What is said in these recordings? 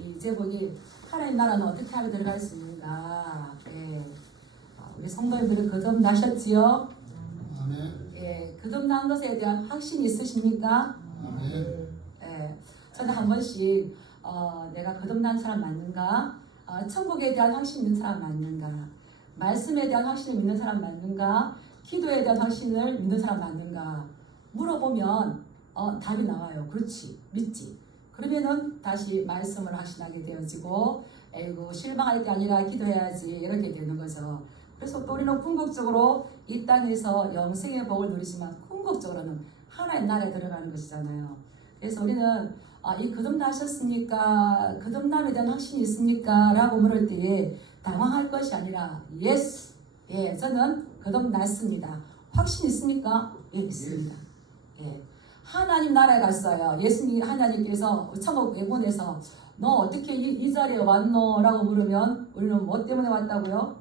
이 제목이 하나님 나라는 어떻게 하게 들어갈 수 있는가. 예. 우리 성도님들은 거듭나셨지요? 아멘. 예, 거듭난 것에 대한 확신이 있으십니까? 아멘. 예, 저는 한 번씩 내가 거듭난 사람 맞는가? 천국에 대한 확신 있는 사람 맞는가? 말씀에 대한 확신을 믿는 사람 맞는가? 기도에 대한 확신을 믿는 사람 맞는가? 물어보면 답이 나와요. 그렇지, 믿지. 그러면은 다시 말씀을 확신하게 되어지고, 에이고 실망할 게 아니라 기도해야지 이렇게 되는 거죠. 그래서 또 우리는 궁극적으로 이 땅에서 영생의 복을 누리지만 궁극적으로는 하나님 나라에 들어가는 것이잖아요. 그래서 우리는 이 거듭나셨습니까? 거듭남에 대한 확신이 있습니까? 라고 물을 때에 당황할 것이 아니라 yes, 예, 저는 거듭났습니다. 확신 있습니까? 예, 있습니다. 예. 하나님 나라에 갔어요. 예수님 하나님께서 천국 외분에서 너 어떻게 이 자리에 왔노? 라고 물으면 우리는 뭐 때문에 왔다고요?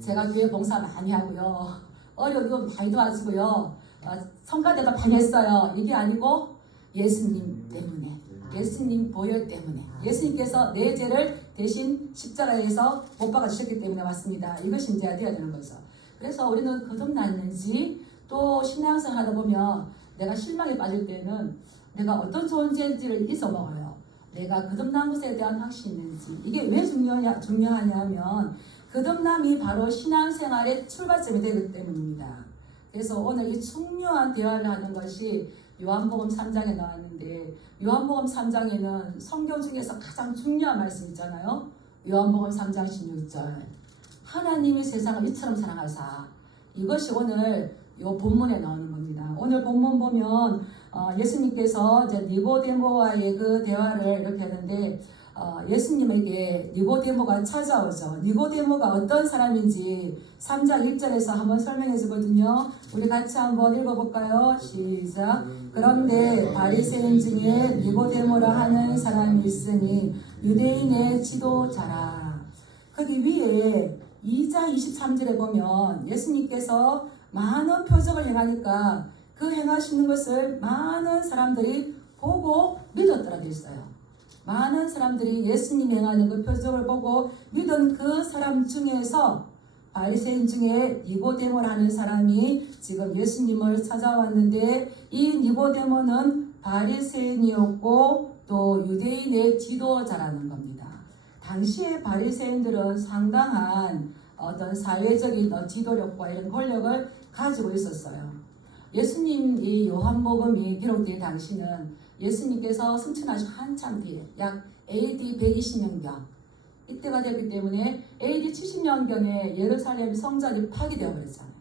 제가 교회 봉사 많이 하고요. 어려운 거 많이 도와주고요. 성가대도 많이 했어요. 이게 아니고 예수님 때문에, 예수님 보혈 때문에, 예수님께서 내 죄를 대신 십자가에서 못 박아주셨기 때문에 왔습니다. 이것이 이제 되어야 되는 거죠. 그래서 우리는 거듭났는지 또 신앙생활 하다 보면 내가 실망에 빠질 때는 내가 어떤 존재인지를 잊어먹어요. 내가 거듭난 것에 대한 확신이 있는지. 이게 왜 중요하냐면 거듭남이 바로 신앙생활의 출발점이 되기 때문입니다. 그래서 오늘 이 중요한 대화를 하는 것이 요한복음 3장에 나왔는데, 요한복음 3장에는 성경 중에서 가장 중요한 말씀이 있잖아요. 요한복음 3장 16절. 하나님이 세상을 이처럼 사랑하사. 이것이 오늘 요 본문에 나오는 겁니다. 오늘 본문 보면 예수님께서 이제 니고데모와의 그 대화를 이렇게 하는데, 예수님에게 니고데모가 찾아오죠. 니고데모가 어떤 사람인지 3장 1절에서 한번 설명해 주거든요. 우리 같이 한번 읽어볼까요? 시작. 그런데 바리새인 중에 니고데모라 하는 사람이 있으니 유대인의 지도자라. 거기 위에 2장 23절에 보면 예수님께서 많은 표적을 행하니까 그 행하시는 것을 많은 사람들이 보고 믿었더라 되어 있어요. 많은 사람들이 예수님이 행하는 그 표적을 보고 믿은 그 사람 중에서 바리새인 중에 니고데모라는 사람이 지금 예수님을 찾아왔는데, 이 니고데모는 바리새인이었고 또 유대인의 지도자라는 겁니다. 당시의 바리새인들은 상당한 어떤 사회적인 지도력과 이런 권력을 가지고 있었어요. 예수님 이 요한복음이 기록된 당시는 예수님께서 승천하시고 한참 뒤에 약 AD 120년경 이때가 되었기 때문에 AD 70년경에 예루살렘 성전이 파괴되어 버렸잖아요.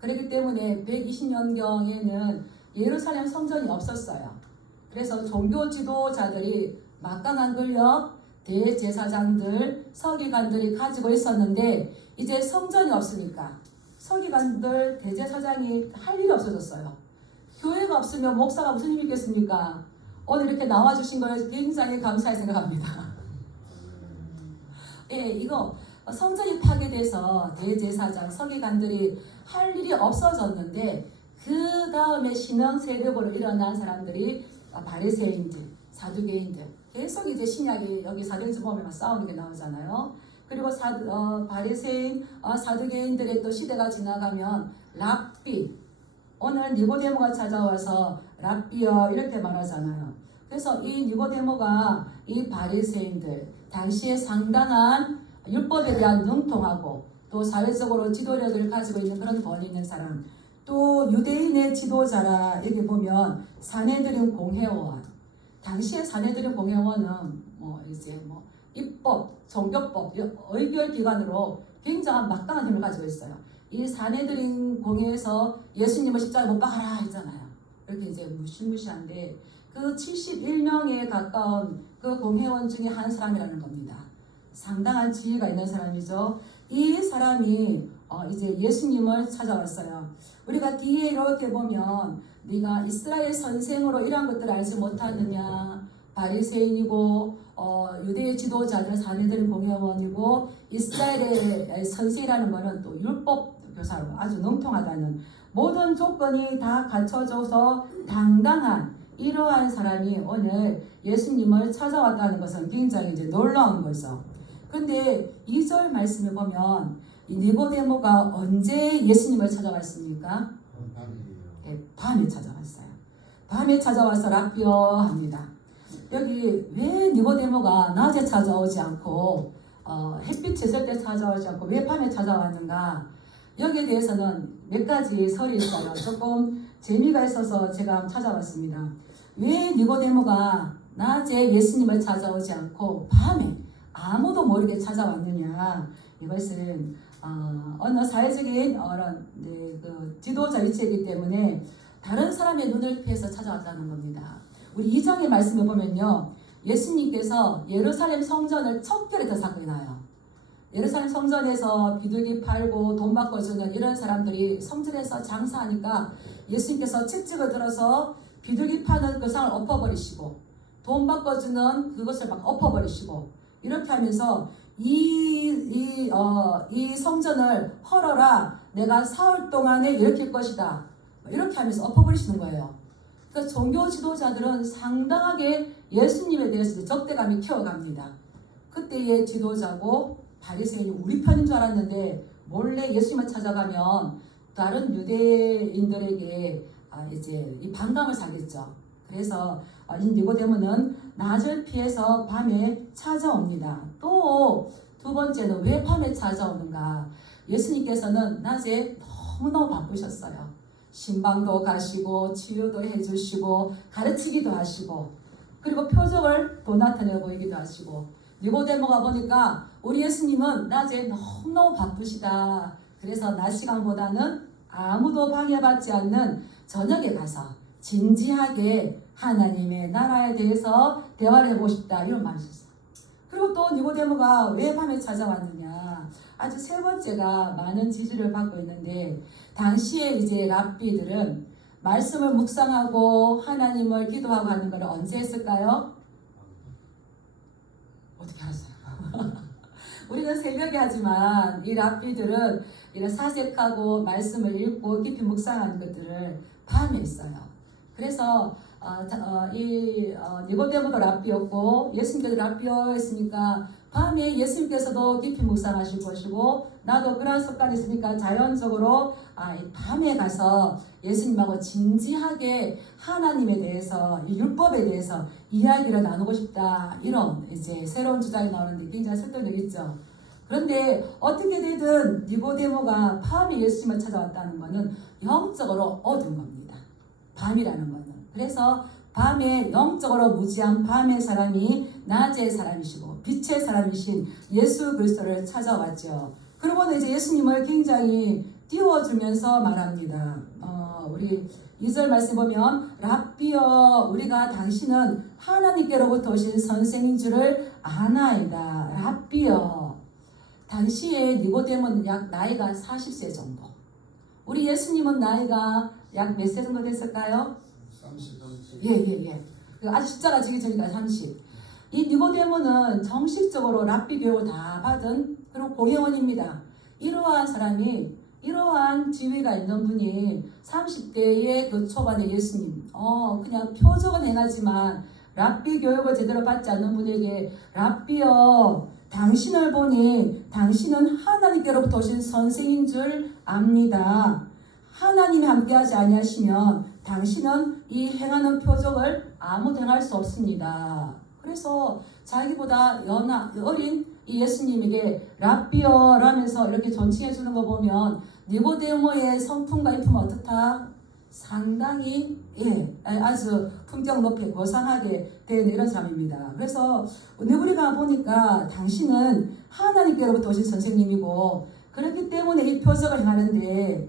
그렇기 때문에 120년경에는 예루살렘 성전이 없었어요. 그래서 종교 지도자들이 막강한 권력, 대제사장들, 서기관들이 가지고 있었는데 이제 성전이 없으니까 서기관들, 대제사장이 할 일이 없어졌어요. 교회가 없으면 목사가 무슨 힘이 있겠습니까? 오늘 이렇게 나와주신 걸 굉장히 감사히 생각합니다. 예, 이거 성전이 파괴돼서 대제사장, 서기관들이 할 일이 없어졌는데 그 다음에 신앙 세력으로 일어난 사람들이 바리새인들, 사두개인들, 계속 이제 신약이 여기 사도행전보면 싸우는 게 나오잖아요. 그리고 바리새인, 사두개인들의 또 시대가 지나가면 랍비, 오늘 니고데모가 찾아와서 랍비여 이렇게 말하잖아요. 그래서 이 니고데모가 이 바리새인들, 당시에 상당한 율법에 대한 능통하고 또 사회적으로 지도력을 가지고 있는 그런 권위 있는 사람, 또 유대인의 지도자라 여기 보면 사내들인 공회원, 당시의 사내들인 공회원은 입법, 종교법, 의결기관으로 굉장한 막강한 힘을 가지고 있어요. 이 사내들인 공회에서 예수님을 십자가에 못 박아라 했잖아요. 이렇게 이제 무시무시한데 그 71명에 가까운 그 공회원 중에 한 사람이라는 겁니다. 상당한 지위가 있는 사람이죠. 이 사람이 이제 예수님을 찾아왔어요. 우리가 뒤에 이렇게 보면 네가 이스라엘 선생으로 이러한 것들을 알지 못하느냐, 바리새인이고 유대의 지도자들 사내들인 공회원이고 이스라엘의 선생이라는 것은 또 율법 교사로 아주 능통하다는 모든 조건이 다 갖춰져서 당당한 이러한 사람이 오늘 예수님을 찾아왔다는 것은 굉장히 이제 놀라운 거죠. 그런데 2절 말씀을 보면 이 니고데모가 언제 예수님을 찾아왔습니까? 네, 밤에 찾아왔어요. 밤에 찾아와서 랍비어 합니다. 여기 왜 니고데모가 낮에 찾아오지 않고 햇빛이 있을 때 찾아오지 않고 왜 밤에 찾아왔는가? 여기에 대해서는 몇 가지 설이 있어요. 조금 재미가 있어서 제가 찾아봤습니다. 왜 니고데모가 낮에 예수님을 찾아오지 않고 밤에 아무도 모르게 찾아왔느냐? 이것은 어느 사회적인 그 지도자 위치이기 때문에 다른 사람의 눈을 피해서 찾아왔다는 겁니다. 우리 2장의 말씀을 보면요, 예수님께서 예루살렘 성전을 척결했던 사건이 나요. 예루살렘 성전에서 비둘기 팔고 돈 바꿔주는 이런 사람들이 성전에서 장사하니까 예수님께서 채찍을 들어서 비둘기 파는 그 상을 엎어버리시고 돈 바꿔주는 그것을 막 엎어버리시고 이렇게 하면서 이 성전을 헐어라, 내가 사흘 동안에 일으킬 것이다, 이렇게 하면서 엎어버리시는 거예요. 그러니까 종교 지도자들은 상당하게 예수님에 대해서 적대감이 키워갑니다. 그때의 지도자고 바리새인이 우리 편인 줄 알았는데 몰래 예수님을 찾아가면 다른 유대인들에게 이제 이 반감을 사겠죠. 그래서 이 니고데모는 낮을 피해서 밤에 찾아옵니다. 또 두 번째는 왜 밤에 찾아오는가? 예수님께서는 낮에 너무너무 바쁘셨어요. 신방도 가시고 치유도 해주시고 가르치기도 하시고 그리고 표적을 또 나타내 보이기도 하시고 니고데모가 보니까 우리 예수님은 낮에 너무너무 바쁘시다. 그래서 낮 시간보다는 아무도 방해받지 않는 저녁에 가서 진지하게 하나님의 나라에 대해서 대화를 해보고 싶다, 이런 말을 했어요. 그리고 또 니고데모가 왜 밤에 찾아왔느냐? 아주 세 번째가 많은 지지를 받고 있는데, 당시에 이제 랍비들은 말씀을 묵상하고 하나님을 기도하고 하는 걸 언제 했을까요? 어떻게 알았어요? 우리는 새벽에 하지만 이 랍비들은 이런 사색하고 말씀을 읽고 깊이 묵상하는 것들을 밤에 했어요. 그래서 니고데모도 랍비였고 예수님께서 랍비였으니까 밤에 예수님께서도 깊이 묵상하실 것이고 나도 그런 습관이 있으니까 자연적으로 밤에 가서 예수님하고 진지하게 하나님에 대해서, 이 율법에 대해서 이야기를 나누고 싶다, 이런 이제 새로운 주장이 나오는데 굉장히 설득력 있죠. 그런데 어떻게 되든 니고데모가 밤에 예수님을 찾아왔다는 것은 영적으로 얻은 겁니다. 밤이라는 것은. 그래서 밤에 영적으로 무지한 밤의 사람이 낮의 사람이시고 빛의 사람이신 예수 그리스도를 찾아왔죠. 그러고는 이제 예수님을 굉장히 띄워주면서 말합니다. 우리 2절 말씀 보면 랍비여, 우리가 당신은 하나님께로부터 오신 선생인 줄을 아나이다. 랍비여. 당시에 니고데모는 약 나이가 40세 정도. 우리 예수님은 나이가 약 몇 세 정도 됐을까요? 30. 예. 아직 십자가 지기 전이니까 30. 이 니고데모는 정식적으로 랍비 교육을 다 받은 그런 공회원입니다. 이러한 사람이, 이러한 지위가 있는 분이 30대의 그 초반에 예수님, 그냥 표적은 행하지만 랍비 교육을 제대로 받지 않는 분에게 랍비여, 당신을 보니 당신은 하나님께로부터 오신 선생인 줄 압니다. 하나님이 함께하지 아니하시면 당신은 이 행하는 표적을 아무도 행할 수 없습니다. 그래서 자기보다 어린 이 예수님에게 랍비어라면서 이렇게 존칭해 주는 거 보면 니고데모의 성품과 인품은 어떻다? 상당히 아주 품격 높게 고상하게 된 이런 사람입니다. 그래서 우리가 보니까 당신은 하나님께로부터 오신 선생님이고 그렇기 때문에 이 표적을 행하는데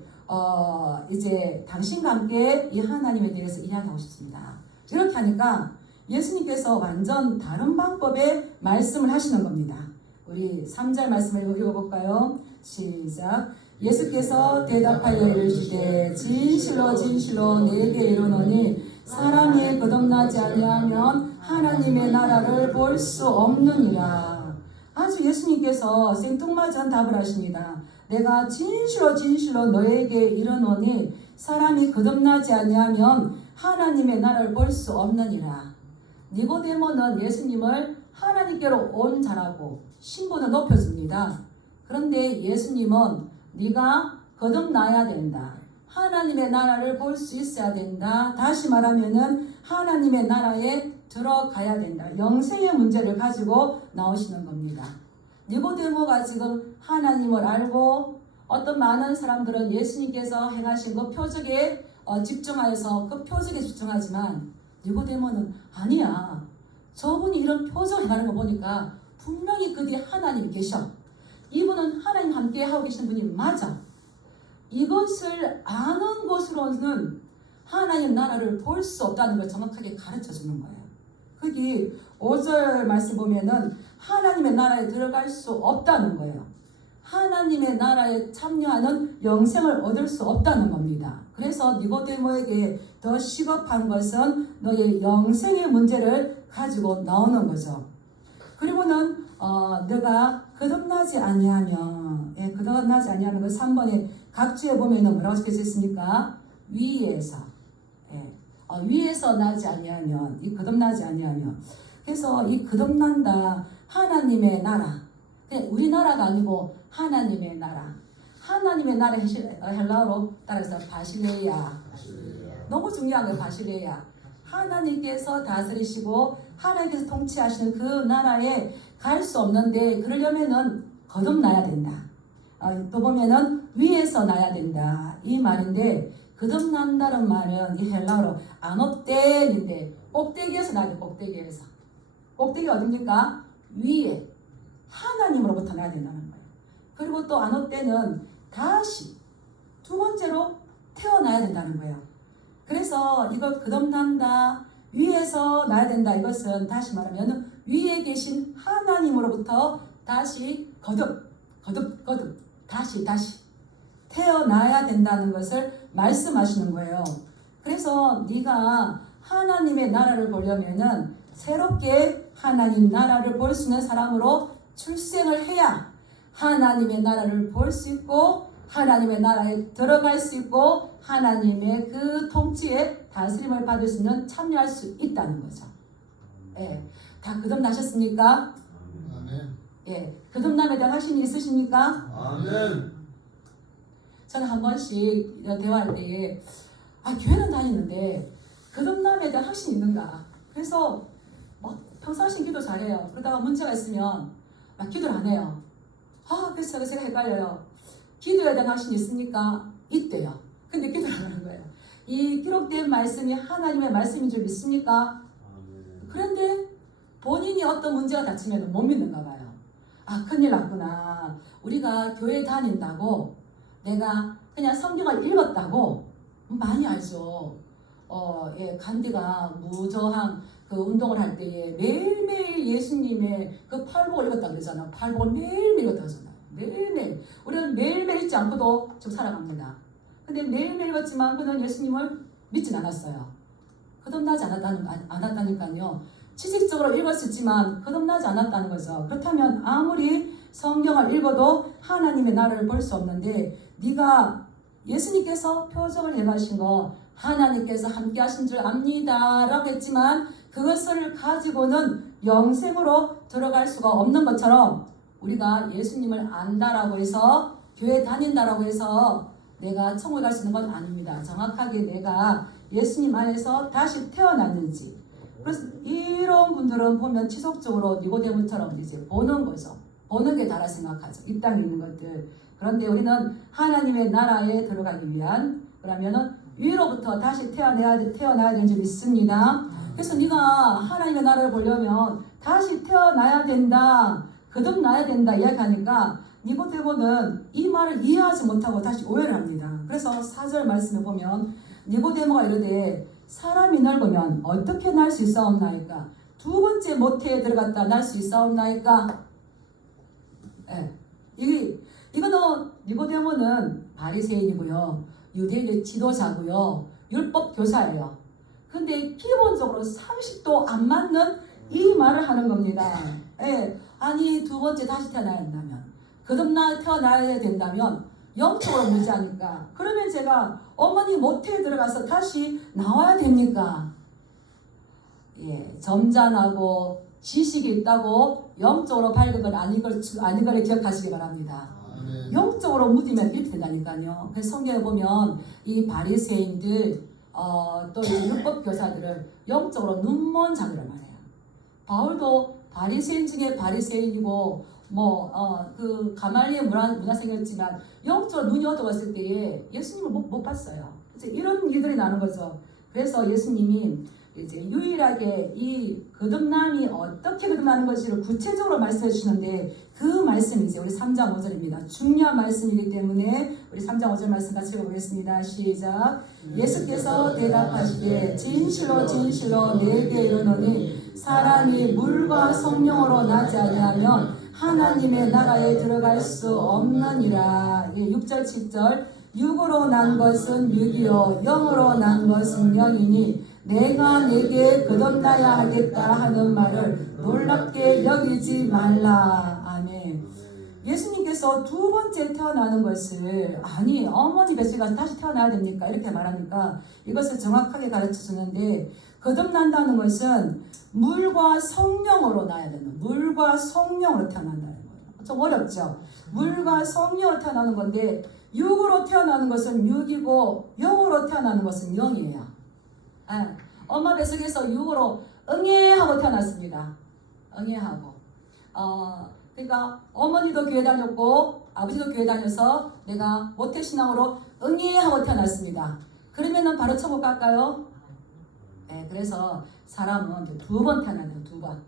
이제 당신과 함께 이 하나님에 대해서 이야기하고 싶습니다. 이렇게 하니까 예수님께서 완전 다른 방법의 말씀을 하시는 겁니다. 우리 3절 말씀을 읽어볼까요? 시작. 예수께서 대답하여 이르시되 진실로 진실로 내게 이르노니 사람이 거듭나지 아니하면 하나님의 나라를 볼 수 없느니라. 아주 예수님께서 생뚱맞은 답을 하십니다. 내가 진실로 진실로 너에게 이르노니 사람이 거듭나지 아니하면 하나님의 나라를 볼 수 없느니라. 니고데모는 예수님을 하나님께로 온 자라고 신분을 높여줍니다. 그런데 예수님은 네가 거듭나야 된다. 하나님의 나라를 볼 수 있어야 된다. 다시 말하면은 하나님의 나라에 들어가야 된다. 영생의 문제를 가지고 나오시는 겁니다. 니고데모가 지금 하나님을 알고 어떤 많은 사람들은 예수님께서 행하신 그 표적에 집중하여서 그 표적에 집중하지만 니고데모는 아니야. 저분이 이런 표적을 행하는 거 보니까 분명히 그 뒤에 하나님이 계셔. 이분은 하나님 함께 하고 계시는 분이 맞아. 이것을 아는 것으로는 하나님 나라를 볼 수 없다는 걸 정확하게 가르쳐 주는 거예요. 거기 5절 말씀 보면은 하나님의 나라에 들어갈 수 없다는 거예요. 하나님의 나라에 참여하는 영생을 얻을 수 없다는 겁니다. 그래서 니고데모에게 더 시급한 것은 너의 영생의 문제를 가지고 나오는 거죠. 그리고는 너가 거듭나지 아니하면, 거듭나지 아니하면 그 3번에 각주에 보면은 뭐라고 적혀져 있습니까? 위에서, 위에서 나지 아니하면, 이 거듭나지 아니하면. 그래서 이 거듭난다 하나님의 나라, 우리나라가 아니고 하나님의 나라. 하나님의 나라 헬라어로 따라서 바실레야. 너무 중요한 거예요. 바실레야. 하나님께서 다스리시고 하나님께서 통치하시는 그 나라에 갈 수 없는데 그러려면은 거듭나야 된다. 또 보면은 위에서 나야 된다. 이 말인데 거듭난다는 말은 이 헬라어로 아노떼인데 꼭대기에서 나야 돼. 꼭대기에서. 꼭대기가 어딥니까? 위에. 하나님으로부터 나야 된다는 거예요. 그리고 또 아노떼는 다시 두 번째로 태어나야 된다는 거예요. 그래서 이거 거듭난다, 위에서 나야 된다. 이것은 다시 말하면 위에 계신 하나님으로부터 다시 거듭 다시 태어나야 된다는 것을 말씀하시는 거예요. 그래서 네가 하나님의 나라를 보려면은 새롭게 하나님 나라를 볼 수 있는 사람으로 출생을 해야 하나님의 나라를 볼 수 있고 하나님의 나라에 들어갈 수 있고 하나님의 그 통치에 다스림을 받을 수 있는 참여할 수 있다는 거죠. 다 거듭나셨습니까? 아멘. 거듭남에 대한 확신이 있으십니까? 아멘. 저는 한 번씩 대화할 때 교회는 다니는데 거듭남에 대한 확신이 있는가? 그래서 막 평상시 기도 잘해요. 그러다가 문제가 있으면 막 기도를 안 해요. 그래서 제가 헷갈려요. 기도에 대한 확신이 있습니까? 있대요. 근데 기도를 안 하는 거예요. 이 기록된 말씀이 하나님의 말씀인 줄 믿습니까? 그런데 본인이 어떤 문제가 닥치면 못 믿는가 봐요. 큰일 났구나. 우리가 교회 다닌다고 내가 그냥 성경을 읽었다고 많이 알죠. 간디가 무저항 그 운동을 할 때에 매일매일 예수님의 그 팔복을 읽었다 그러잖아요. 팔복을 매일매일 읽었다 그러잖아요. 매일매일. 우리는 매일매일 읽지 않고도 좀 살아갑니다. 근데 매일매일 읽었지만 그는 예수님을 믿진 않았어요. 거듭나지 않았다니까요. 지식적으로 읽었었지만 거듭나지 않았다는 거죠. 그렇다면 아무리 성경을 읽어도 하나님의 나라를 볼 수 없는데 네가 예수님께서 표적을 해가신 거 하나님께서 함께 하신 줄 압니다 라고 했지만 그것을 가지고는 영생으로 들어갈 수가 없는 것처럼 우리가 예수님을 안다라고 해서 교회 다닌다라고 해서 내가 천국에 갈 수 있는 건 아닙니다. 정확하게 내가 예수님 안에서 다시 태어났는지. 그래서 이런 분들은 보면 지속적으로 니고데모처럼 이제 보는 거죠. 보는 게 다라 생각하죠. 이 땅에 있는 것들. 그런데 우리는 하나님의 나라에 들어가기 위한 그러면은 위로부터 다시 태어나야 되는 줄 믿습니다. 그래서 네가 하나님의 나라를 보려면 다시 태어나야 된다. 거듭나야 된다 이야기하니까 니고데모는 이 말을 이해하지 못하고 다시 오해를 합니다. 그래서 4절 말씀을 보면 니고데모가 이르되 사람이 넓으면 어떻게 날 수 있사옵나이까? 두 번째 모태에 들어갔다 날 수 있사옵나이까? 이거는 니고데모는 바리새인이고요. 유대인의 지도자고요. 율법 교사예요. 근데 기본적으로 상식도 안 맞는 이 말을 하는 겁니다. 아니 두 번째 다시 태어나야 된다면 거듭나 태어나야 된다면 영적으로 무지하니까. 그러면 제가 어머니 모태에 들어가서 다시 나와야 됩니까? 예, 점잖하고 지식이 있다고 영적으로 밝은 건 아닌 걸 기억하시기 바랍니다. 영적으로 무디면 이렇게 된다니까요. 그래서 성경에 보면 이 바리새인들 또 이제 율법 교사들을 영적으로 눈먼 자들을 말해요. 바울도 바리새인 중에 바리새인이고 그 가말리엘 문화생이었지만 영적으로 눈이 어두웠을 때에 예수님을 못 봤어요. 이제 이런 일들이 나는 거죠. 그래서 예수님이 이제 유일하게 이 거듭남이 어떻게 거듭나는 것을 구체적으로 말씀해 주시는데 그 말씀이 이제 우리 3장 5절입니다. 중요한 말씀이기 때문에 우리 3장 5절 말씀 같이 읽어보겠습니다. 시작. 예수께서 대답하시되 진실로 진실로 내게 이르노니 사람이 물과 성령으로 나지 아니하면 하나님의 나라에 들어갈 수 없느니라. 6절 7절 육으로 난 것은 육이요 영으로 난 것은 영이니 내가 내게 거듭나야 하겠다 하는 말을 놀랍게 여기지 말라. 아멘. 예수님께서 두 번째 태어나는 것을 아니 어머니 뱃속에 가서 다시 태어나야 됩니까? 이렇게 말하니까 이것을 정확하게 가르쳐 주는데 거듭난다는 것은 물과 성령으로 나야 되는 물과 성령으로 태어난다는 거예요. 좀 어렵죠? 물과 성령으로 태어나는 건데 육으로 태어나는 것은 육이고 영으로 태어나는 것은 영이에요. 엄마 뱃속에서 육으로 응애하고 태어났습니다. 응애하고. 그러니까 어머니도 교회 다녔고 아버지도 교회 다녀서 내가 모태신앙으로 응애하고 태어났습니다. 그러면은 바로 천국 갈까요? 그래서 사람은 두 번 태어나야 돼요. 두 번.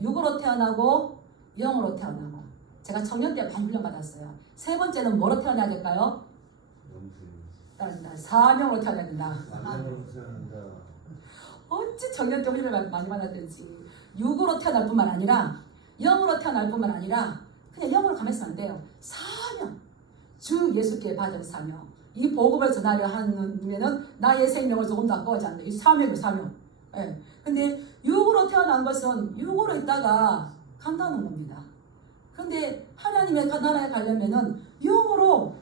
육으로 태어나고 영으로 태어나고. 제가 청년 때 많이 훈련받았어요. 세 번째는 뭐로 태어나야 될까요? 사명으로 태어나야 된다. 어찌 청년 때 훈련을 많이 받았든지 육으로 태어날 뿐만 아니라 영으로 태어날 뿐만 아니라 그냥 영으로 가면 안 돼요. 사명. 주 예수께 받은 사명. 이 복음을 전하려 하면은 나의 생명을 조금 더 아까워하지 않는다. 이 사명이에요, 사명. 근데 육으로 태어난 것은 육으로 있다가 간다는 겁니다. 근데 하나님의 나라에 가려면은 영으로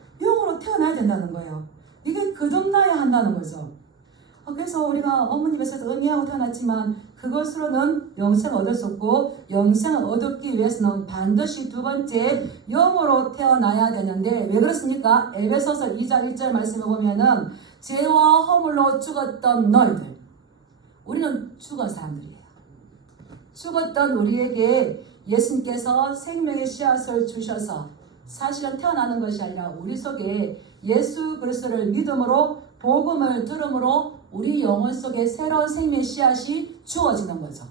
태어나야 된다는 거예요. 이게 거듭나야 한다는 거죠. 그래서 우리가 어머니 뱃속에서 응애하고 태어났지만 그것으로는 영생을 얻을 수 없고 영생을 얻기 위해서는 반드시 두 번째 영으로 태어나야 되는데 왜 그렇습니까? 에베소서 2장 1절 말씀을 보면은 죄와 허물로 죽었던 너희들, 우리는 죽은 사람들이에요. 죽었던 우리에게 예수님께서 생명의 씨앗을 주셔서 사실은 태어나는 것이 아니라 우리 속에 예수 그리스도를 믿음으로 복음을 들음으로 우리 영혼 속에 새로운 생명의 씨앗이 주어지는 거죠.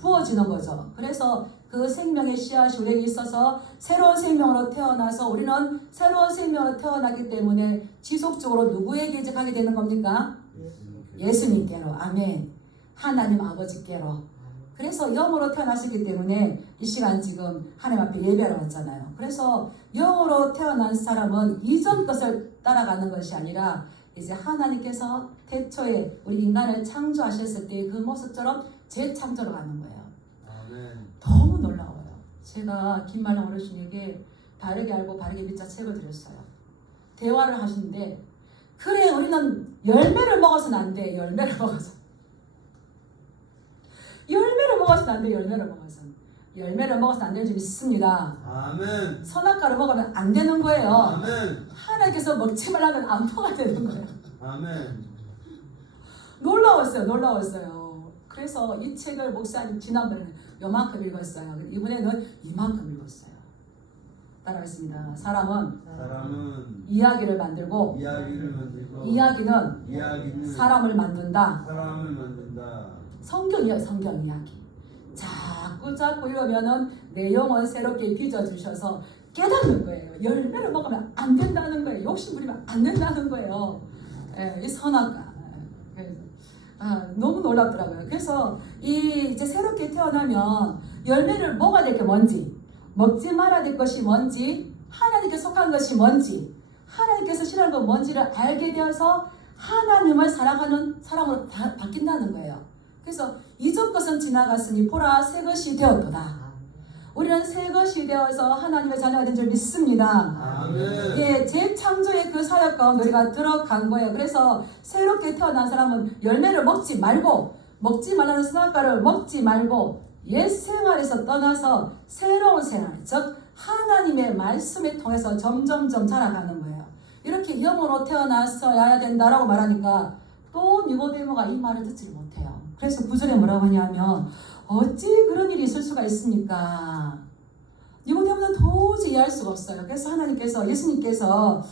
부어지는 거죠. 그래서 그 생명의 씨앗이 우리에게 있어서 새로운 생명으로 태어나서 우리는 새로운 생명으로 태어나기 때문에 지속적으로 누구에게 이제 가게 되는 겁니까? 예수님께로. 아멘. 하나님 아버지께로. 그래서 영으로 태어나시기 때문에 이 시간 지금 하나님 앞에 예배를 왔잖아요. 그래서 영으로 태어난 사람은 이전 것을 따라가는 것이 아니라 이제 하나님께서 태초에 우리 인간을 창조하셨을 때 그 모습처럼 재창조로 가는 거예요. 아멘. 너무 놀라워요. 제가 김말랑 어르신에게 바르게 알고 바르게 믿자 책을 드렸어요. 대화를 하시는데 그래 우리는 열매를 먹어서는 안 돼. 열매를 먹어서는 안 돼. 열매를 먹어서는 안 되는 줄 믿습니다. 아멘. 선악과를 먹으면 안 되는 거예요. 아멘. 하나님께서 먹지 말라면 안 먹어야 되는 거예요. 아멘. 놀라웠어요. 그래서 이 책을 목사님 지난번에는 요만큼 읽었어요. 이번에는 이만큼 읽었어요. 따라하겠습니다. 사람은 이야기를 만들고 이야기는 사람을 만든다. 성경 이야기. 자꾸 이러면은 내용을 새롭게 빚어주셔서 깨닫는 거예요. 열매를 먹으면 안 된다는 거예요. 욕심 부리면 안 된다는 거예요. 이 선악과. 너무 놀랍더라고요. 그래서 이제 새롭게 태어나면 열매를 먹어야 될 게 뭔지, 먹지 말아야 될 것이 뭔지, 하나님께 속한 것이 뭔지, 하나님께서 싫어하는 건 뭔지를 알게 되어서 하나님을 사랑하는 사람으로 바뀐다는 거예요. 그래서 이전 것은 지나갔으니 보라 새 것이 되었도다. 우리는 새 것이 되어서 하나님의 자녀가 된 줄 믿습니다. 아멘. 예, 재창조의 그 사역 가운데 우리가 들어간 거예요. 그래서 새롭게 태어난 사람은 열매를 먹지 말고, 먹지 말라는 선악과를 먹지 말고 옛 생활에서 떠나서 새로운 생활, 즉 하나님의 말씀을 통해서 점점점 자라가는 거예요. 이렇게 영으로 태어났어야 된다라고 말하니까 또 니고데모가 이 말을 듣지를 못해요. 그래서 9절에 뭐라고 하냐면 어찌 그런 일이 있을 수가 있습니까? 니고데모는 도저히 이해할 수가 없어요. 그래서 하나님께서, 예수님께서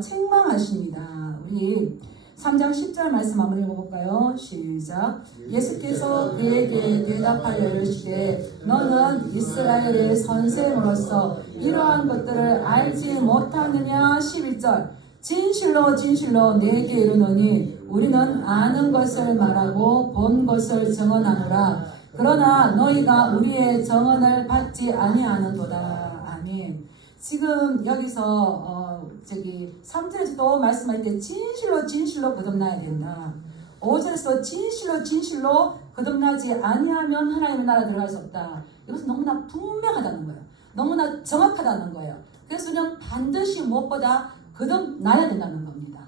책망하십니다. 우리 3장 10절 말씀 한번 읽어볼까요? 시작. 예수께서 그에게 대답하여 이르시되 너는 이스라엘의 선생으로서 이러한 것들을 알지 못하느냐? 11절. 진실로 진실로 내게 이르노니 우리는 아는 것을 말하고 본 것을 증언하노라. 그러나 너희가 우리의 증언을 받지 아니하는도다. 아멘. 지금 여기서 3절에서도 말씀할 때 진실로 진실로 거듭나야 된다. 5절에서 진실로 진실로 거듭나지 아니하면 하나님의 나라 들어갈 수 없다. 이것은 너무나 분명하다는 거예요. 너무나 정확하다는 거예요. 그래서 우리는 반드시 무엇보다 거듭나야 된다는 겁니다.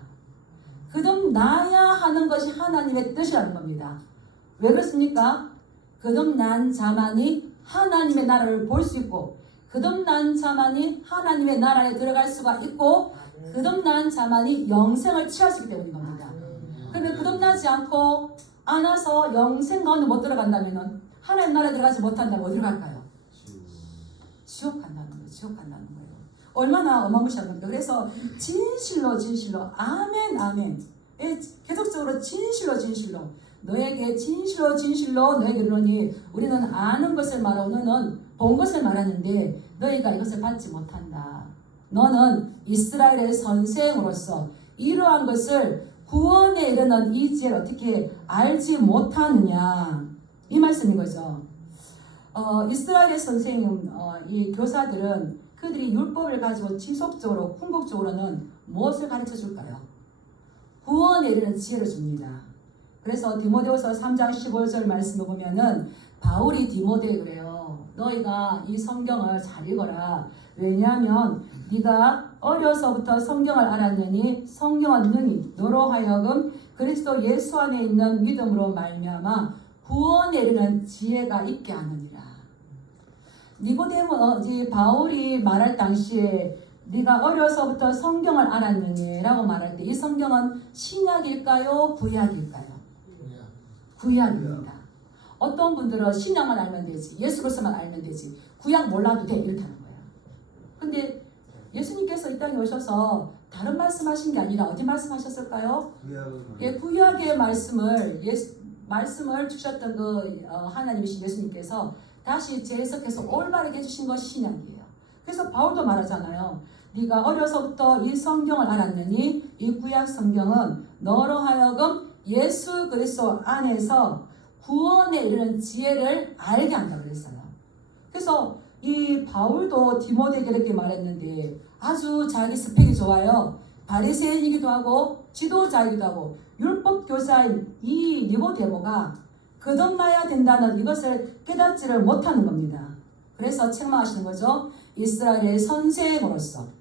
거듭나야 하는 것이 하나님의 뜻이라는 겁니다. 왜 그렇습니까? 거듭난 자만이 하나님의 나라를 볼 수 있고, 거듭난 자만이 하나님의 나라에 들어갈 수가 있고, 거듭난 자만이 영생을 취할 수 있기 때문인 겁니다. 그런데 거듭나지 않아서 영생 가운데 못 들어간다면 하나님 나라에 들어가지 못한다면 어디로 갈까요? 지옥 간다는 거예요. 지옥 간다는 거예요. 얼마나 어마무시한 겁니까? 그래서 진실로 진실로 아멘 아멘. 계속적으로 진실로 진실로 너에게 진실로 진실로 너에게 이르노니 우리는 아는 것을 말하고 너는 본 것을 말하는데 너희가 이것을 받지 못한다. 너는 이스라엘의 선생으로서 이러한 것을 구원에 이르는 이 지혜를 어떻게 알지 못하느냐. 이 말씀인 거죠. 이스라엘의 선생님, 이 교사들은 그들이 율법을 가지고 지속적으로 궁극적으로는 무엇을 가르쳐 줄까요? 구원에 이르는 지혜를 줍니다. 그래서 디모데후서 3장 15절 말씀을 보면은 바울이 디모데에 그래요. 너희가 이 성경을 잘 읽어라. 왜냐하면 네가 어려서부터 성경을 알았느니 성경은 능히 너로 하여금 그리스도 예수 안에 있는 믿음으로 말미암아 구원에 이르는 지혜가 있게 하느니라. 니고데모 바울이 말할 당시에 네가 어려서부터 성경을 알았느니 라고 말할 때 이 성경은 신약일까요? 구약일까요? 구약입니다. 어떤 분들은 신약만 알면 되지, 예수 그리스도만 알면 되지, 구약 몰라도 돼 이렇게 하는 거예요. 근데 예수님께서 이 땅에 오셔서 다른 말씀하신 게 아니라 어디 말씀하셨을까요? 구약의 말씀을 주셨던 하나님이신 예수님께서 다시 재해석해서 올바르게 해주신 것이 신약이에요. 그래서 바울도 말하잖아요. 네가 어려서부터 이 성경을 알았느니 이 구약 성경은 너로 하여금 예수 그리스도 안에서 구원에 이르는 지혜를 알게 한다고 그랬어요. 그래서 이 바울도 디모데에게 이렇게 말했는데 아주 자기 스펙이 좋아요. 바리새인이기도 하고 지도자이기도 하고 율법 교사인 이 니고데모가 거듭나야 된다는 이것을 깨닫지를 못하는 겁니다. 그래서 책망하시는 거죠. 이스라엘의 선생으로서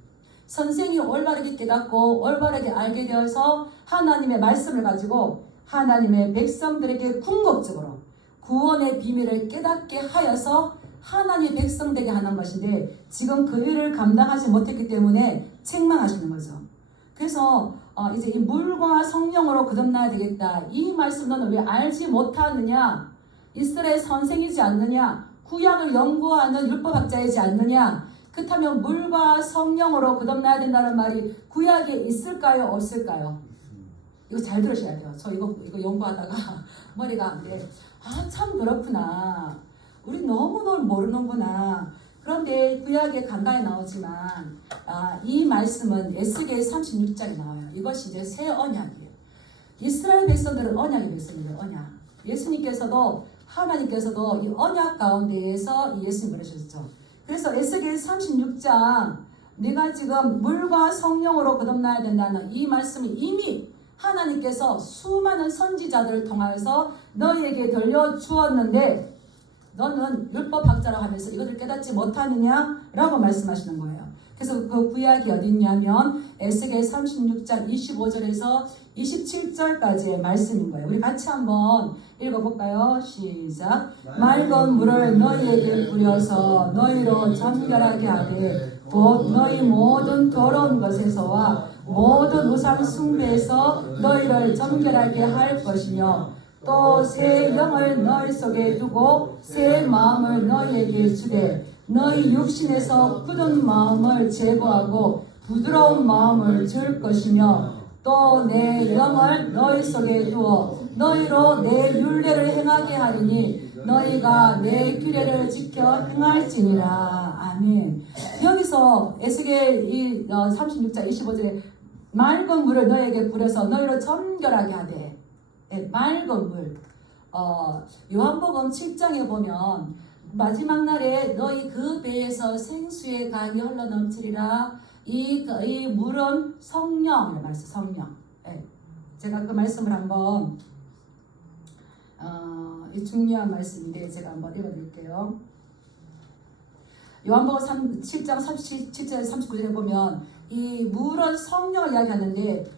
선생이 올바르게 깨닫고 올바르게 알게 되어서 하나님의 말씀을 가지고 하나님의 백성들에게 궁극적으로 구원의 비밀을 깨닫게 하여서 하나님의 백성 되게 하는 것인데 지금 그 일을 감당하지 못했기 때문에 책망하시는 거죠. 그래서 이제 이 물과 성령으로 거듭나야 되겠다. 이 말씀 너는 왜 알지 못하느냐? 이스라엘 선생이지 않느냐? 구약을 연구하는 율법학자이지 않느냐? 그렇다면 물과 성령으로 거듭나야 된다는 말이 구약에 있을까요? 없을까요? 이거 잘 들으셔야 돼요. 저 이거 연구하다가 머리가 안 돼. 참 그렇구나. 우리 너무 모르는구나. 그런데 구약에 간간히 나오지만 이 말씀은 에스겔 36장에 나와요. 이것이 이제 새 언약이에요. 이스라엘 백성들은 언약의 백성이에요. 언약. 예수님께서도 하나님께서도 이 언약 가운데에서 이 예수님을 보내셨죠. 그래서 에스겔 36장 네가 지금 물과 성령으로 거듭나야 된다는 이 말씀이 이미 하나님께서 수많은 선지자들을 통하여서 너희에게 들려주었는데 너는 율법학자라고 하면서 이것을 깨닫지 못하느냐라고 말씀하시는 거예요. 그래서 그 구약이 어디 있냐면 에스겔 36장 25절에서 27절까지의 말씀인 거예요. 우리 같이 한번 읽어볼까요? 시작. 맑은 물을 너희에게 뿌려서 너희로 정결하게 하되 곧 너희 모든 더러운 것에서와 모든 우상 숭배에서 너희를 정결하게 할 것이며 또 새 영을 너희 속에 두고 새 마음을 너희에게 주되 너희 육신에서 굳은 마음을 제거하고 부드러운 마음을 줄 것이며 또 내 영을 너희 속에 두어 너희로 내 율례를 행하게 하리니 너희가 내 규례를 지켜 행할지니라. 아멘. 여기서 에스겔 36장 25절에 맑은 물을 너희에게 뿌려서 너희로 정결하게 하되, 맑은 물. 요한복음 7장에 보면 마지막 날에 너희 그 배에서 생수의 강이 흘러넘치리라. 이 물은 성령을 말씀, 성령. 제가 그 말씀을 한번 이 중요한 말씀인데 제가 한번 읽어드릴게요. 요한복음 7장 37절 39절에 보면 이 물은 성령을 이야기하는데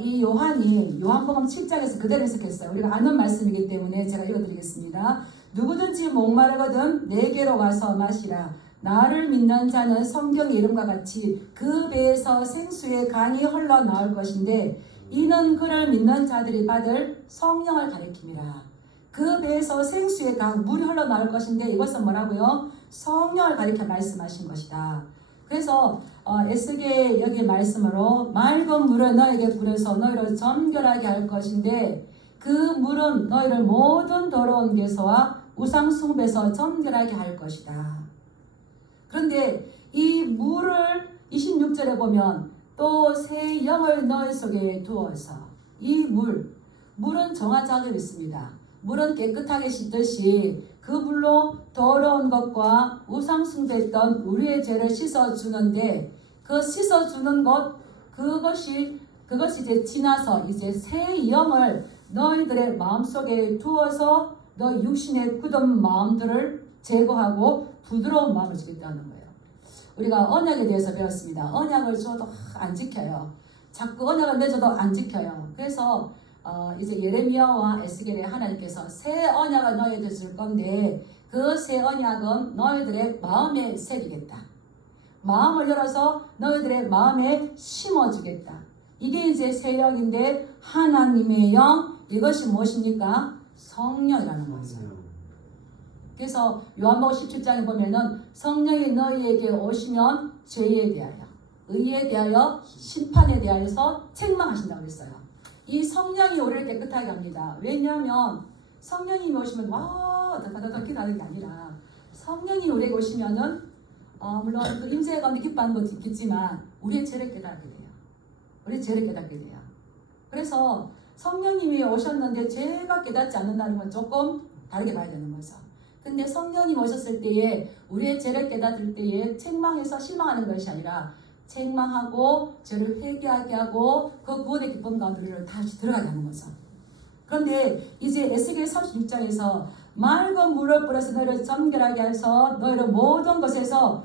이 요한이 요한복음 7장에서 그대로 해석했어요. 우리가 아는 말씀이기 때문에 제가 읽어드리겠습니다. 누구든지 목마르거든 내게로 와서 마시라. 나를 믿는 자는 성경의 이름과 같이 그 배에서 생수의 강이 흘러나올 것인데 이는 그를 믿는 자들이 받을 성령을 가리킵니다. 그 배에서 생수의 강, 물이 흘러나올 것인데 이것은 뭐라고요? 성령을 가리켜 말씀하신 것이다. 그래서 에스겔 여기 말씀으로 맑은 물을 너에게 뿌려서 너희를 정결하게 할 것인데 그 물은 너희를 모든 더러운 괴소와 우상 숭배에서 정결하게 할 것이다. 그런데 이 물을 26절에 보면 또 새 영을 너희 속에 두어서 이 물은 정화 작업이 있습니다. 물은 깨끗하게 씻듯이 그 물로 더러운 것과 우상 숭배했던 우리의 죄를 씻어주는데 그 씻어주는 것 그것이 이제 지나서 이제 새 영을 너희들의 마음속에 두어서 너 육신의 굳은 마음들을 제거하고 부드러운 마음을 주겠다는 거예요. 우리가 언약에 대해서 배웠습니다. 언약을 줘도 안 지켜요. 자꾸 언약을 맺어도 안 지켜요. 그래서 이제 예레미야와 에스겔에 하나님께서 새 언약을 너희들 줄 건데 그 새 언약은 너희들의 마음에 새기겠다. 마음을 열어서 너희들의 마음에 심어주겠다. 이게 이제 새 영인데 하나님의 영, 이것이 무엇입니까? 성령이라는 거죠. 그래서 요한복음 17장에 보면은 성령이 너희에게 오시면 죄에 대하여, 의에 대하여, 심판에 대하여서 책망하신다고 그랬어요. 이 성령이 우리를 깨끗하게 합니다. 왜냐하면 성령이 오시면 와 다다다다 기도하는 게 아니라 성령이 우리에게 오시면은 물론 그 임재의 가운데 기뻐하는 것도 있겠지만 우리의 죄를 깨닫게 돼요. 우리의 죄를 깨닫게 돼요. 그래서 성령님이 오셨는데 죄가 깨닫지 않는다는 건 조금 다르게 봐야 되는 거죠. 근데 성령님 오셨을 때에 우리의 죄를 깨닫을 때에 책망해서 실망하는 것이 아니라 책망하고 죄를 회개하게 하고 그 구원의 기쁨 가운데 우리를 다시 들어가게 하는 거죠. 그런데 이제 에스겔 36장에서 맑은 물을 뿌려서 너희를 정결하게 해서 너희를 모든 것에서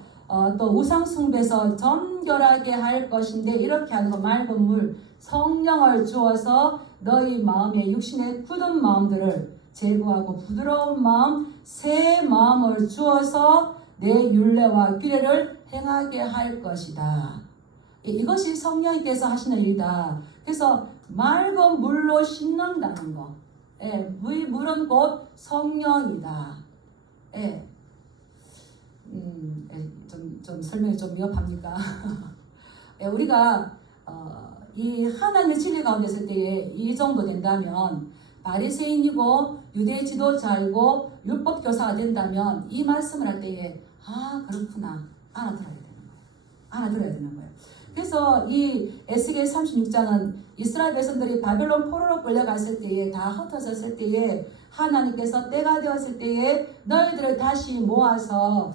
또 우상 숭배에서 정결하게 할 것인데 이렇게 하는 거 맑은 물 성령을 주어서 너희 마음의 육신의 굳은 마음들을 제거하고 부드러운 마음 새 마음을 주어서 내 율례와 규례를 행하게 할 것이다. 이것이 성령님께서 하시는 일이다. 그래서 맑은 물로 씻는다는 거. 물은 곧 성령이다. 좀 설명이 좀 위협합니까? 우리가 이 하나님의 진리 가운데 있을 때에 이 정도 된다면 바리새인이고 유대 지도자이고 율법 교사가 된다면 이 말씀을 할 때에 그렇구나 알아들어야 되는 거예요. 그래서 이 에스겔 36장은 이스라엘 백성들이 바벨론 포로로 끌려갔을 때에 다 흩어졌을 때에 하나님께서 때가 되었을 때에 너희들을 다시 모아서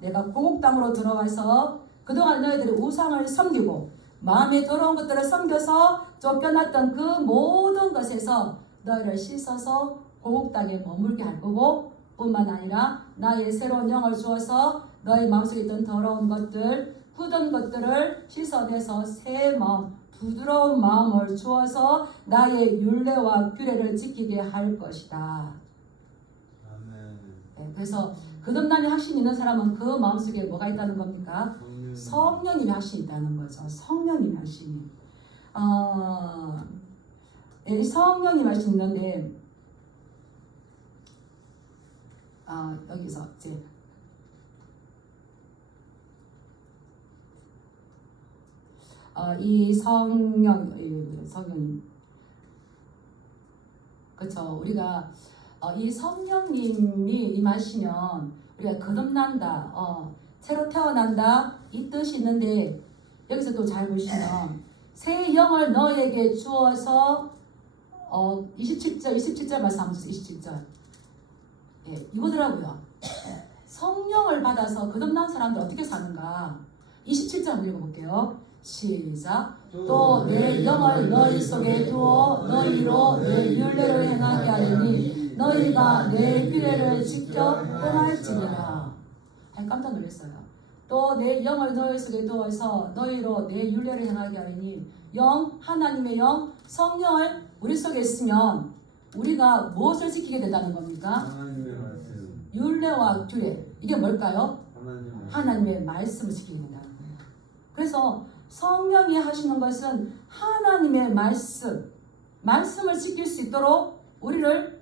내가 고국 땅으로 들어가서 그동안 너희들이 우상을 섬기고 마음에 더러운 것들을 섬겨서 쫓겨났던 그 모든 것에서 너희를 씻어서 고국 땅에 머물게 할 거고 뿐만 아니라 나의 새로운 영을 주어서 너의 마음속에 있던 더러운 것들, 굳은 것들을 씻어내서 새 마음, 부드러운 마음을 주어서 나의 율례와 규례를 지키게 할 것이다. 네, 그래서 거듭남의 확신이 있는 사람은 그 마음속에 뭐가 있다는 겁니까? 성령님의 확신이 있다는 거죠. 성령님의 확신이. 성령님의 확신이 있는데 여기서 이제 이 성령님 그렇죠. 우리가 이 성령님이 임하시면 우리가 거듭난다, 새로 태어난다 이 뜻이 있는데 여기서 또 잘 보시면 새 영을 너에게 주어서 27절 말씀 한번 주세요. 27절. 예, 이거더라고요. 성령을 받아서 거듭난 사람들 어떻게 사는가? 27절 한번 읽어볼게요. 시작. 또 내 영을 너희 속에 두어 너희로 내 율례를 행하게 하리니 너희가 내 규례를 지켜 행할지니라. 깜짝 놀랐어요. 또 내 영을 너희 속에 두어서 너희로 내 율례를 행하게 하리니 영, 하나님의 영, 성령을 우리 속에 있으면 우리가 무엇을 지키게 된다는 겁니까? 하나님의 말씀. 율례와 규례. 이게 뭘까요? 하나님의 말씀을 지키게 된다는 거예요. 그래서 성령이 하시는 것은 하나님의 말씀을 지킬 수 있도록 우리를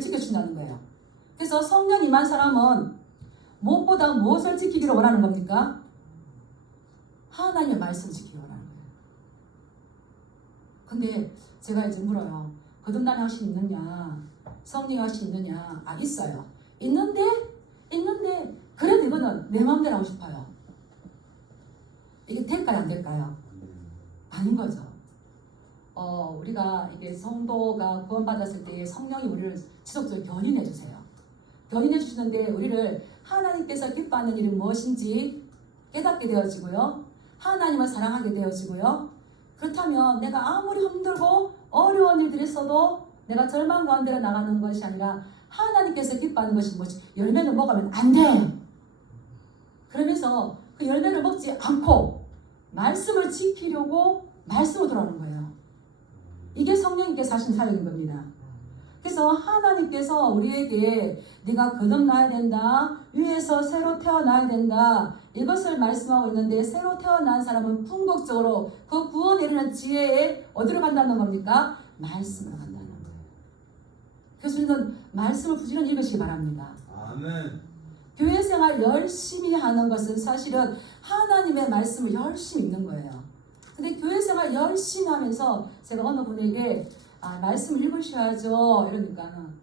지켜준다는 거예요. 그래서 성령 임한 사람은 무엇보다 무엇을 지키기를 원하는 겁니까? 하나님의 말씀을 지키기 원하는 거예요. 근데 제가 이제 물어요. 거듭남의 확신이 있느냐? 성령의 확신이 있느냐? 있어요. 있는데 그래도 이거는 내 마음대로 하고 싶어요. 이게 될까요? 안 될까요? 아닌 거죠. 우리가 이게 성도가 구원받았을 때 성령이 우리를 지속적으로 견인해 주세요. 견인해 주시는데 우리를 하나님께서 기뻐하는 일이 무엇인지 깨닫게 되어지고요. 하나님을 사랑하게 되어지고요. 그렇다면 내가 아무리 힘들고 어려운 일들이 있어도 내가 절망 가운데로 나가는 것이 아니라 하나님께서 기뻐하는 것이 뭐지? 열매를 먹으면 안 돼. 그러면서 그 열매를 먹지 않고 말씀을 지키려고 말씀으로 돌아오는 거예요. 이게 성령님께서 하신 사역인 겁니다. 그래서 하나님께서 우리에게 네가 거듭나야 된다. 위에서 새로 태어나야 된다. 이것을 말씀하고 있는데 새로 태어난 사람은 궁극적으로 그 구원에 이르는 지혜에 어디로 간다는 겁니까? 말씀으로 간다는 거예요. 그래서 우리는 말씀을 부지런히 읽으시기 바랍니다. 아멘. 교회 생활 열심히 하는 것은 사실은 하나님의 말씀을 열심히 읽는 거예요. 근데 교회 생활 열심히 하면서 제가 어느 분에게 말씀을 읽으셔야죠 이러니까는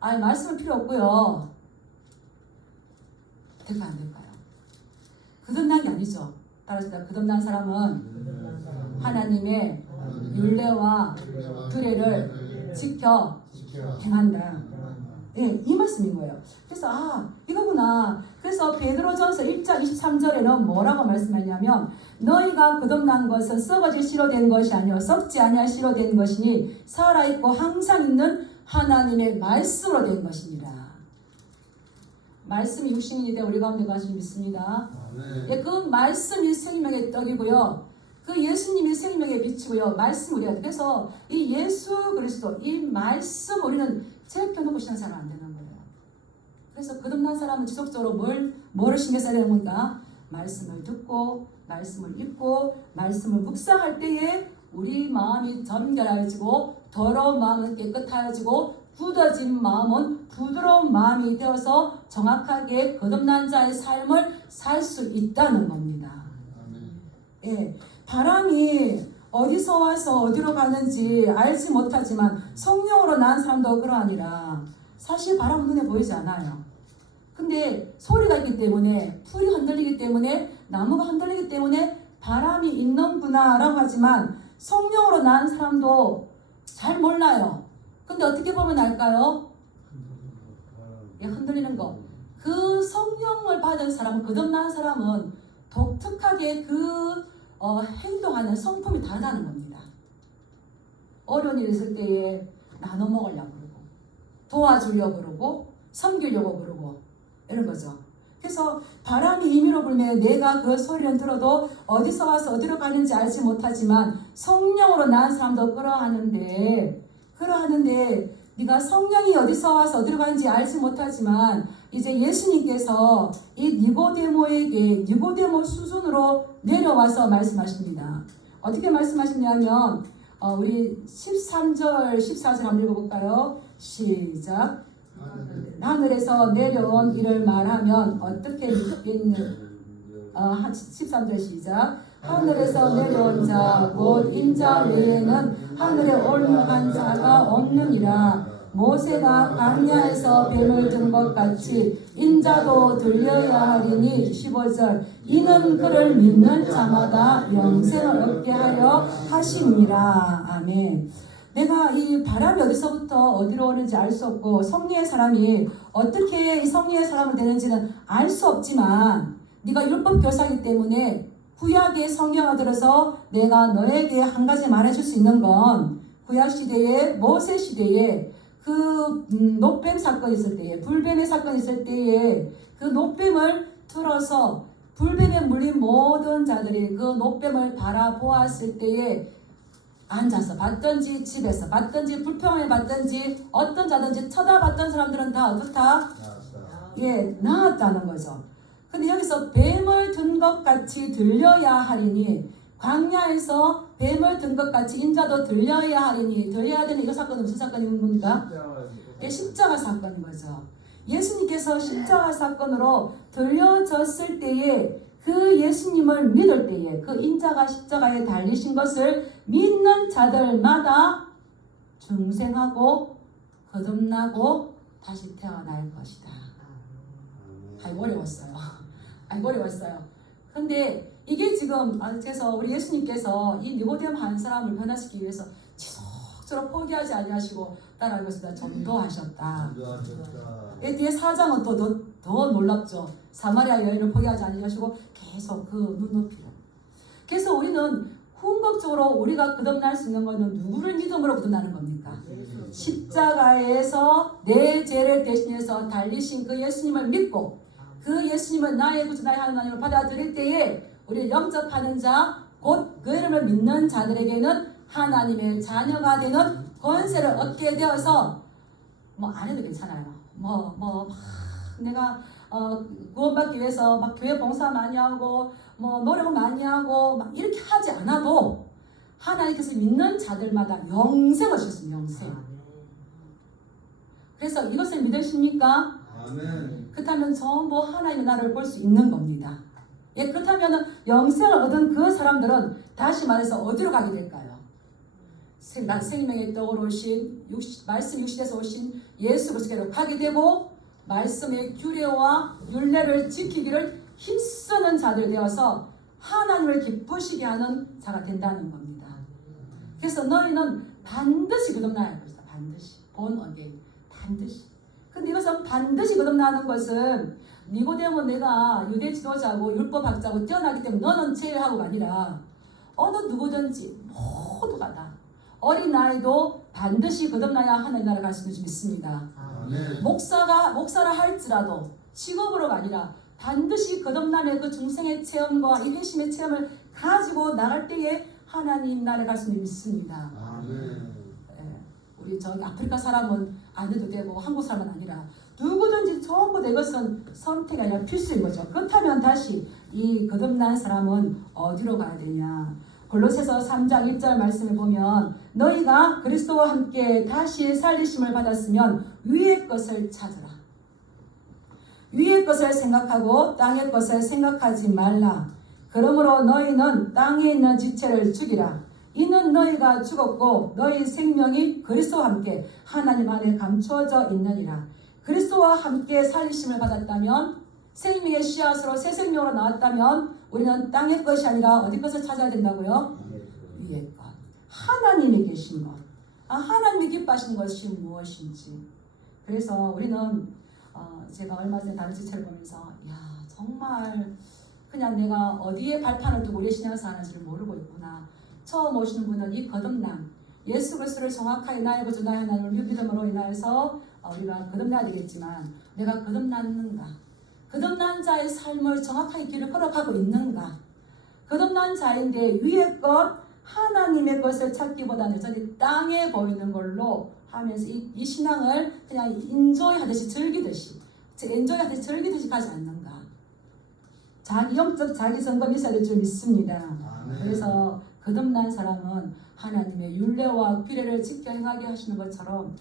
말씀은 필요 없고요. 될까 안 될까요? 거듭난 게 아니죠. 따라서 거듭난 사람은 하나님의 율례와 규례를 지켜 행한다. 네, 이 말씀인 거예요. 그래서 이거구나. 그래서 베드로전서 1장 23절에는 뭐라고 말씀하냐면 너희가 거듭난 것은 썩어질 씨로 된 것이 아니요 썩지 아니할 씨로 된 것이니 살아있고 항상 있는 하나님의 말씀으로 된 것이니라. 말씀이 육신이 되어 우리 가운데 가신 믿습니다. 예, 그 말씀이 생명의 떡이고요. 그 예수님이 생명의 빛이고요. 말씀 우리가 그래서 이 예수 그리스도 이 말씀 우리는 제껴놓고 신앙생활 안 되는 거예요. 그래서 거듭난 사람은 지속적으로 뭐를 신경 써야 되는 건가? 말씀을 듣고 말씀을 읽고 말씀을 묵상할 때에 우리 마음이 정결해지고 더러운 마음은 깨끗해지고 굳어진 마음은 부드러운 마음이 되어서 정확하게 거듭난 자의 삶을 살 수 있다는 겁니다. 예, 바람이 어디서 와서 어디로 가는지 알지 못하지만 성령으로 난 사람도 그러하니라. 사실 바람은 눈에 보이지 않아요. 근데 소리가 있기 때문에 풀이 흔들리기 때문에 나무가 흔들리기 때문에 바람이 있는구나 라고 하지만 성령으로 난 사람도 잘 몰라요. 근데 어떻게 보면 알까요? 예, 흔들리는 거. 그 성령을 받은 사람은 거듭난 사람은 독특하게 행동하는 성품이 다르다는 겁니다. 어려운 일이 있을 때에 나눠 먹으려고 그러고 도와주려고 그러고 섬기려고 그러고 이런 거죠. 그래서 바람이 임의로 불면 내가 그 소리를 들어도 어디서 와서 어디로 가는지 알지 못하지만 성령으로 낳은 사람도 그러하는데 네가 성령이 어디서 와서 어디로 가는지 알지 못하지만 이제 예수님께서 이 니고데모에게 니고데모 수준으로 내려와서 말씀하십니다. 어떻게 말씀하시냐면 우리 13절 14절 한번 읽어볼까요? 시작. 하늘에서 내려온 이를 말하면 어떻게 믿겠느 13절 시작. 하늘에서 내려온 자 곧 인자 외에는 하늘에 올라간 자가 없느니라. 모세가 광야에서 뱀을 든 것 같이 인자도 들려야 하리니 15절. 이는 그를 믿는 자마다 영생을 얻게 하려 하심이라. 아멘. 내가 이 바람이 어디서부터 어디로 오는지 알 수 없고 성령의 사람이 어떻게 이 성령의 사람을 되는지는 알 수 없지만 네가 율법 교사이기 때문에 구약의 성경을 들어서 내가 너에게 한 가지 말해줄 수 있는 건 구약시대에 모세시대에 그 노뱀 사건이 있을 때에 불뱀의 사건이 있을 때에 그 노뱀을 틀어서 불뱀에 물린 모든 자들이 그 노뱀을 바라보았을 때에 앉아서 봤든지 집에서 봤든지 불평을 받든지 어떤 자든지 쳐다봤던 사람들은 다 어떻다? 나았다는 거죠. 근데 여기서 뱀을 든 것 같이 들려야 하리니 광야에서 뱀을 든 것 같이 인자도 들려야 하리니 들려야 되는 이거 사건은 무슨 사건인 겁니까? 십자가 사건인 거죠. 예수님께서 십자가 사건으로 들려졌을 때에 그 예수님을 믿을 때에 그 인자가 십자가에 달리신 것을 믿는 자들마다 중생하고 거듭나고 다시 태어날 것이다. 아이고 어려웠어요. 근데 이게 지금 그래서 우리 예수님께서 이 니고데모 한 사람을 변화시키기 위해서 지속적으로 포기하지 아니하시고 따라하고 있습니다. 전도하셨다. 이 뒤에 4장은 더 놀랍죠. 사마리아 여인을 포기하지 아니하시고 계속 그 눈높이를. 그래서 우리는 궁극적으로 우리가 거듭날 수 있는 것은 누구를 믿음으로 거듭나는 겁니까? 십자가에서 내 죄를 대신해서 달리신 그 예수님을 믿고 그 예수님을 나의 구주 나의 하나님을 받아들일 때에 우리를 영접하는 자 곧 그 이름을 믿는 자들에게는 하나님의 자녀가 되는 권세를 얻게 되어서 안 해도 괜찮아요. 내가 구원받기 위해서 막 교회 봉사 많이 하고 노력 많이 하고 막 이렇게 하지 않아도 하나님께서 믿는 자들마다 영생을 주셨습니다. 영생. 그래서 이것을 믿으십니까? 아멘. 그렇다면 전부 하나님의 나라를 볼 수 있는 겁니다. 그렇다면 영생을 얻은 그 사람들은 다시 말해서 어디로 가게 될까요? 생명의 떡으로 오신 말씀 육신에서 오신 예수 그리스도로 가게 되고 말씀의 규례와 율례를 지키기를 힘쓰는 자들 되어서 하나님을 기쁘시게 하는 자가 된다는 겁니다. 그래서 너희는 반드시 거듭나야 할 것이다. 반드시. born again. 반드시. 근데 이것은 반드시 거듭나는 것은 니고데모 내가 유대 지도자고 율법학자고 뛰어나기 때문에 너는 제외하고가 아니라 어느 누구든지 모두가 다 어린아이도 반드시 거듭나야 하나님 나라를 갈 수 있는 줄 믿습니다. 아멘. 목사라 할지라도 직업으로가 아니라 반드시 거듭남의 그 중생의 체험과 이 회심의 체험을 가지고 나갈 때에 하나님 나라에 갈 수 있는 믿습니다. 아멘. 우리 저기 아프리카 사람은 안 해도 되고 한국 사람은 아니라 누구든지 전부 내 것은 선택이 아니라 필수인 거죠. 그렇다면 다시 이 거듭난 사람은 어디로 가야 되냐? 골로새서 3장 1절 말씀을 보면 너희가 그리스도와 함께 다시 살리심을 받았으면 위의 것을 찾으라. 위의 것을 생각하고 땅의 것을 생각하지 말라. 그러므로 너희는 땅에 있는 지체를 죽이라. 이는 너희가 죽었고 너희 생명이 그리스도와 함께 하나님 안에 감추어져 있느니라. 그리스도와 함께 살리심을 받았다면 생명의 씨앗으로 새 생명으로 나왔다면 우리는 땅의 것이 아니라 어디 것을 찾아야 된다고요? 위의 것. 하나님이 계신 것. 하나님이 기뻐하시는 것이 무엇인지. 그래서 우리는 제가 얼마 전에 다른 지체를 보면서 정말 그냥 내가 어디에 발판을 두고 우리 신앙생활 하는지를 모르고 있구나. 처음 오시는 분은 이 거듭남 예수 그리스도를 정확하게 나의 구주 나의 하나님을 믿음으로 인하여서 우리가 거듭나야 되겠지만 내가 거듭났는가? 거듭난 자의 삶을 정확하게 길을 걸어가고 있는가? 거듭난 자인데 위의 것 하나님의 것을 찾기보다는 여전히 땅에 보이는 걸로 하면서 이 신앙을 그냥 인조이하듯이 즐기듯이 가지 않는가? 자기 영적 자기 점검이 있어야 될 줄 믿습니다. 아멘. 그래서 거듭난 사람은 하나님의 율례와 규례를 지켜 행하게 하시는 것처럼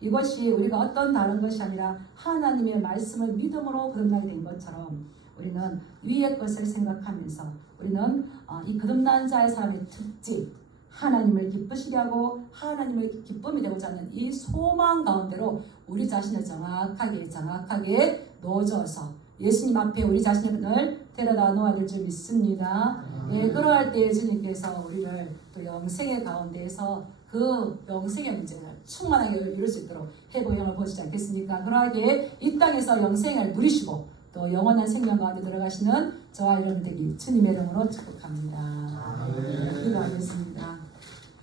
이것이 우리가 어떤 다른 것이 아니라 하나님의 말씀을 믿음으로 거듭나게 된 것처럼 우리는 위의 것을 생각하면서 우리는 이 거듭난 자의 사람의 특징, 하나님을 기쁘시게 하고 하나님의 기쁨이 되고자 하는 이 소망 가운데로 우리 자신을 정확하게 넣어줘서 예수님 앞에 우리 자신을 데려다 놓아야 될 줄 믿습니다. 예, 그러할 때 주님께서 우리를 또 영생의 가운데에서 그 영생의 문제를 충만하게 이룰 수 있도록 회복형을 보시지 않겠습니까? 그러하게 이 땅에서 영생을 누리시고 또 영원한 생명 가운데 들어가시는 저와 여러분 되기 주님의 이름으로 축복합니다. 네, 기도하겠습니다.